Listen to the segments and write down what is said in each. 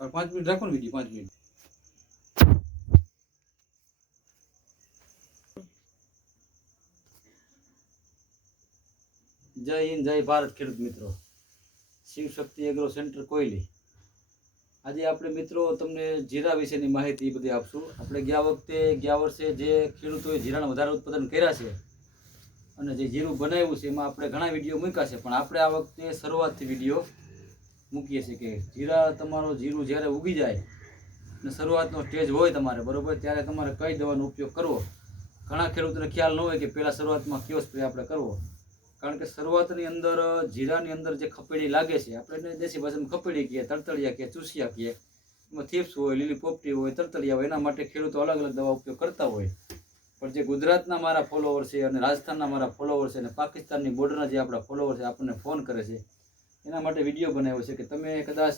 પાંચ મિનિટ રાખો ને વીડિયો પાંચ મિનિટ જય હિન્દ જય ભારત ખેડૂત મિત્રો શિવ શક્તિ એગ્રો સેન્ટર કોયલી આજે આપણે મિત્રો તમને જીરા વિશેની માહિતી બધી આપશું. આપણે ગયા વખતે, ગયા વર્ષે જે ખેડૂતોએ જીરાનું વધારે ઉત્પાદન કર્યા છે અને જે જીરું બનાવ્યું છે, એમાં આપણે ઘણા વીડિયો મૂક્યા છે. પણ આપણે આ વખતે શરૂઆતથી વીડિયો મૂકીએ છીએ કે જીરા તમારો જીરું જ્યારે ઉગી જાય અને શરૂઆતનો સ્ટેજ હોય તમારે, બરાબર? ત્યારે તમારે કઈ દવાનો ઉપયોગ કરવો? ઘણા ખેડૂતોને ખ્યાલ ન હોય કે પહેલાં શરૂઆતમાં કયો સ્પ્રે આપણે કરવો. કારણ કે શરૂઆતની અંદર, જીરાની અંદર જે ખપેડી લાગે છે, આપણે એને દેશી ભાષામાં ખપેડી કહીએ, તળતળિયા કહીએ, ચૂસિયા કહીએ. એમાં થીપ્સ હોય, લીલી પોપટી હોય, તળતળિયા હોય, એના માટે ખેડૂતો અલગ અલગ દવા ઉપયોગ કરતા હોય. પણ જે ગુજરાતના મારા ફોલોવર છે અને રાજસ્થાનના મારા ફોલોવર છે અને પાકિસ્તાનની બોર્ડરના જે આપણા ફોલોવર છે, આપણને ફોન કરે છે એના માટે વીડિયો બનાવ્યો છે કે તમે કદાચ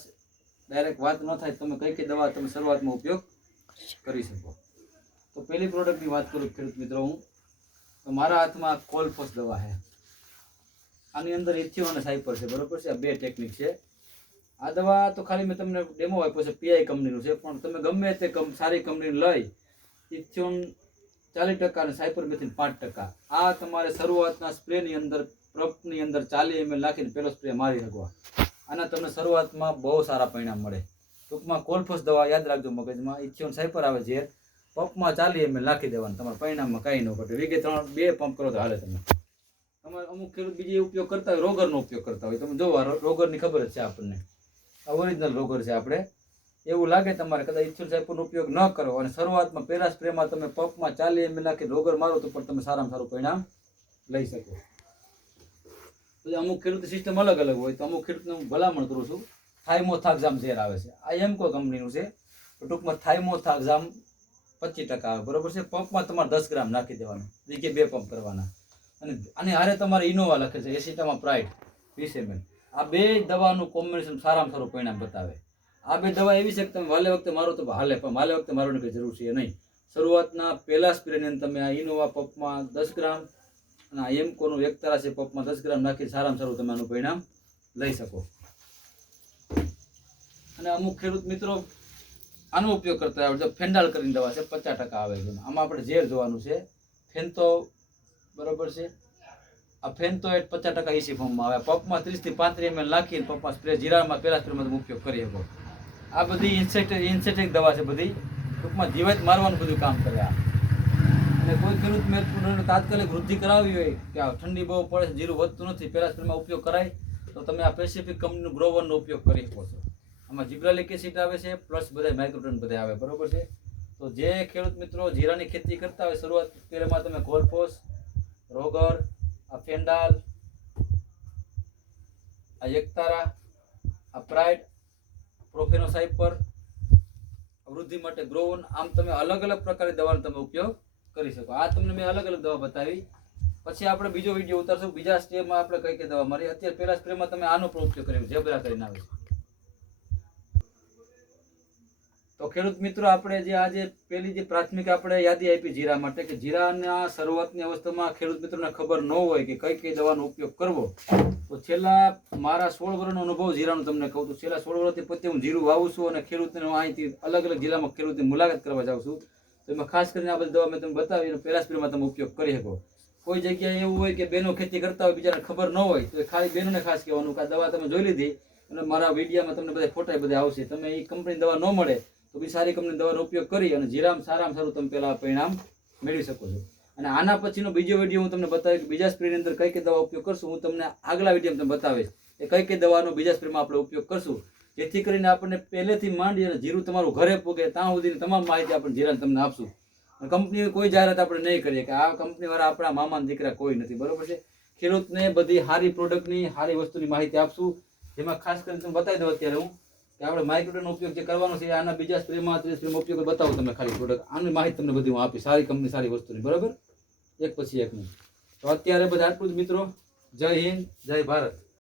ડાયરેક્ટ વાત ન થાય તમે કઈ કઈ દવા તમે શરૂઆતમાં ઉપયોગ કરી શકો. તો પહેલી પ્રોડક્ટની વાત કરું ખેડૂત મિત્રો હું, તો મારા હાથમાં કોલફોસ દવા છે. આની અંદર ઇથિયો અને સાયપર છે, બરોબર છે? આ બે ટેકનિક છે. આ દવા તો ખાલી મેં તમને ડેમો આપ્યો છે પીઆઈ કંપનીનું છે, પણ તમે ગમે તે સારી કંપની લઈ ઇથિયોન ચાલીસ ટકા અને સાયપર મેથિન પાંચ ટકા. આ તમારે શરૂઆતના સ્પ્રેની અંદર પ્રપની અંદર ચાલી એમ નાખીને પહેલો સ્પ્રે મારી શકવા આના તમને શરૂઆતમાં બહુ સારા પરિણામ મળે. ટૂંકમાં કોલફોસ દવા યાદ રાખજો મગજમાં. ઇથિયોન સાયપર આવે છે. પંપમાં ચાલી એમ નાખી દેવાનું. તમારા પરિણામમાં કાંઈ ન ઘટે. વીઘે ત્રણ, બે પંપ કરો તો હાલે તમે તમારે અમુક ખેડૂત બીજી ઉપયોગ કરતા હોય, રોગરનો ઉપયોગ કરતા હોય. તમે જોવા રોગરની ખબર જ છે આપણને. આ ઓરિજિનલ રોગર છે આપણે. એવું લાગે તમારે કદાચ ઇથિયોન સાયપરનો ઉપયોગ ન કરો અને શરૂઆતમાં પહેલા સ્પ્રેમાં તમે પંપમાં ચાલી એમ નાખી રોગર મારો તો પણ તમે સારામાં સારું પરિણામ લઈ શકો. તો અમુક ખેડૂત સિસ્ટમ અલગ અલગ હોય તો અમુક ખેડૂતને હું ભલામણ કરું છું. થાઇમોથાક્ઝામ ઝેર આવે છે. આ એમકો કંપનીનું છે. તો ટૂંકમાં થાઇમોથાક્ઝામ પચીસ ટકા આવે. બરોબર છે? પંપમાં તમારે દસ ગ્રામ નાખી દેવાનું. કે બે પંપ કરવાના. અને અને હારે તમારે ઇનોવા લખે છે એસીટામાં પ્રાઇડ વીસ એમએલ આ બે દવાનું કોમ્બિનેશન સારામાં સારું પરિણામ બતાવે. આ બે દવા એવી છે કે તમે વાલે વખતે મારો તો હાલે, પણ વાલે વખતે મારો કંઈ જરૂર છે નહીં. શરૂઆતના પહેલા સ્પ્રેની તમે આ ઇનોવા પંપમાં દસ ગ્રામ અને આ એમકોનું એક છે પપમાં દસ ગ્રામ નાખી સારામાં સારું તમે આનું પરિણામ લઈ શકો. અને અમુક ખેડૂત મિત્રો આનો ઉપયોગ કરતા તો ફેન્ડાલ કરીને દવા છે, પચાસ ટકા આવે છે. આમાં આપણે ઝેર જોવાનું છે. ફેન તો બરોબર છે. આ ફેન તો એટ પચાસ ટકા એસી ફોર્મમાં આવે. પપમાં ત્રીસથી પાંત્રીસ એમએલ નાખીને પપમાં સ્પ્રે જીરામાં પહેલા સ્પ્રેમાં તમે ઉપયોગ કરી શકો. આ બધી ઇન્સેક્ટ ઇન્સેક્ટિક દવા છે બધી. ટૂંકમાં જીવાત મારવાનું બધું કામ કરે આ. કોઈ ખેડૂત મેં તાત્કાલિક વૃદ્ધિ કરાવી હોય કે આ ઠંડી બહુ પડે જીરું વધતું નથી પહેલા સ્પ્રેમાં ઉપયોગ કરાય, તો તમે આ પેસિફિક કંપનીનું ગ્રોવરનો ઉપયોગ કરી શકો છો. આમાં જીબ્રાલિક એસિડ આવે છે, પ્લસ બધા માઇક્રોટન બધા આવે, બરોબર છે? તો જે ખેડૂત મિત્રો જીરાની ખેતી કરતા હોય, શરૂઆત પહેલામાં તમે કોલ્ફોસ રોગર, આ ફેન્ડાલ આ એકતારા આ પ્રાઇડ પ્રોફેનોસાઇપર વૃદ્ધિ માટે ગ્રોવન આમ તમે અલગ અલગ પ્રકારની દવાનો તમે ઉપયોગ કરી શકો. આ તમને મેં અલગ અલગ દવા બતાવી. પછી આપણે બીજો વીડિયો ઉતારશું. બીજા સ્ટેપમાં આપણે કઈ કઈ દવા મારી. અત્યારે પહેલા સ્પ્રેમાં તમે આનો ઉપયોગ કર્યો. જેબરા કરીને આવે તો ખેડૂત મિત્રો, આપણે જે આજે પેલી જે પ્રાથમિક આપણે યાદી આપી જીરા માટે કે જીરાના શરૂઆતની અવસ્થામાં ખેડૂત મિત્રોને ખબર ન હોય કે કઈ કઈ દવાનો ઉપયોગ કરવો, તો છેલ્લા મારા સોળ વર્ષનો અનુભવ જીરાનો તમને કહું તો છેલ્લા સોળ વર્ષથી પોતે હું જીરું વાવું છું અને ખેડૂતને હું અહીંથી અલગ અલગ જિલ્લામાં ખેડૂતની મુલાકાત કરવા જાઉં છું. તો એમાં ખાસ કરીને આ બધી દવા મેં તમને બતાવી અને પહેલા સ્પ્રેમાં તમે ઉપયોગ કરી શકો. કોઈ જગ્યાએ એવું હોય કે બેનો ખેતી કરતા હોય બીજાને ખબર ન હોય, તો એ ખાલી બેનોને ખાસ કહેવાનું કે આ દવા તમે જોઈ લીધી અને મારા વિડીયામાં તમને બધા ફોટા બધા આવશે. તમે એ કંપની દવા ન મળે, તો બી સારી કંપની દવાનો ઉપયોગ કરી અને જીરામ, સારામાં સારું તમે પહેલાં પરિણામ મેળવી શકો છો. અને આના પછીનો બીજો વીડિયો હું તમને બતાવીશ બીજા સ્પ્રેની અંદર કઈ કઈ દવા ઉપયોગ કરશું, હું તમને આગલા વિડીયોમાં તમને બતાવીશ કે કઈ કઈ દવાનો બીજા સ્પ્રેમાં આપણે ઉપયોગ કરશું. જેથી કરીને આપણને પહેલેથી માંડી અને જીરું તમારું ઘરે પોગે, ત્યાં સુધીની તમામ માહિતી આપણે જીરાને તમને આપશું. કંપની કોઈ જાહેરાત આપણે નહીં કરીએ કે આ કંપનીવાળા આપણા મામાના દીકરા કોઈ નથી, બરોબર છે? ખેડૂતને બધી સારી પ્રોડક્ટની સારી વસ્તુની માહિતી આપશું. જેમાં ખાસ કરીને તમે બતાવી દો અત્યારે હું કે આપણે માઇક્રોટનનો ઉપયોગ જે કરવાનો છે આના બીજા સ્પ્રેમાં ત્રીસ સ્પ્રેમાં ઉપયોગ બતાવો તમે ખાલી પ્રોડક્ટ આની માહિતી તમને બધી હું આપીશ, સારી કંપની, સારી વસ્તુની, બરાબર? એક પછી એક નહીં. તો અત્યારે બધા આટલું જ મિત્રો. જય હિન્દ, જય ભારત.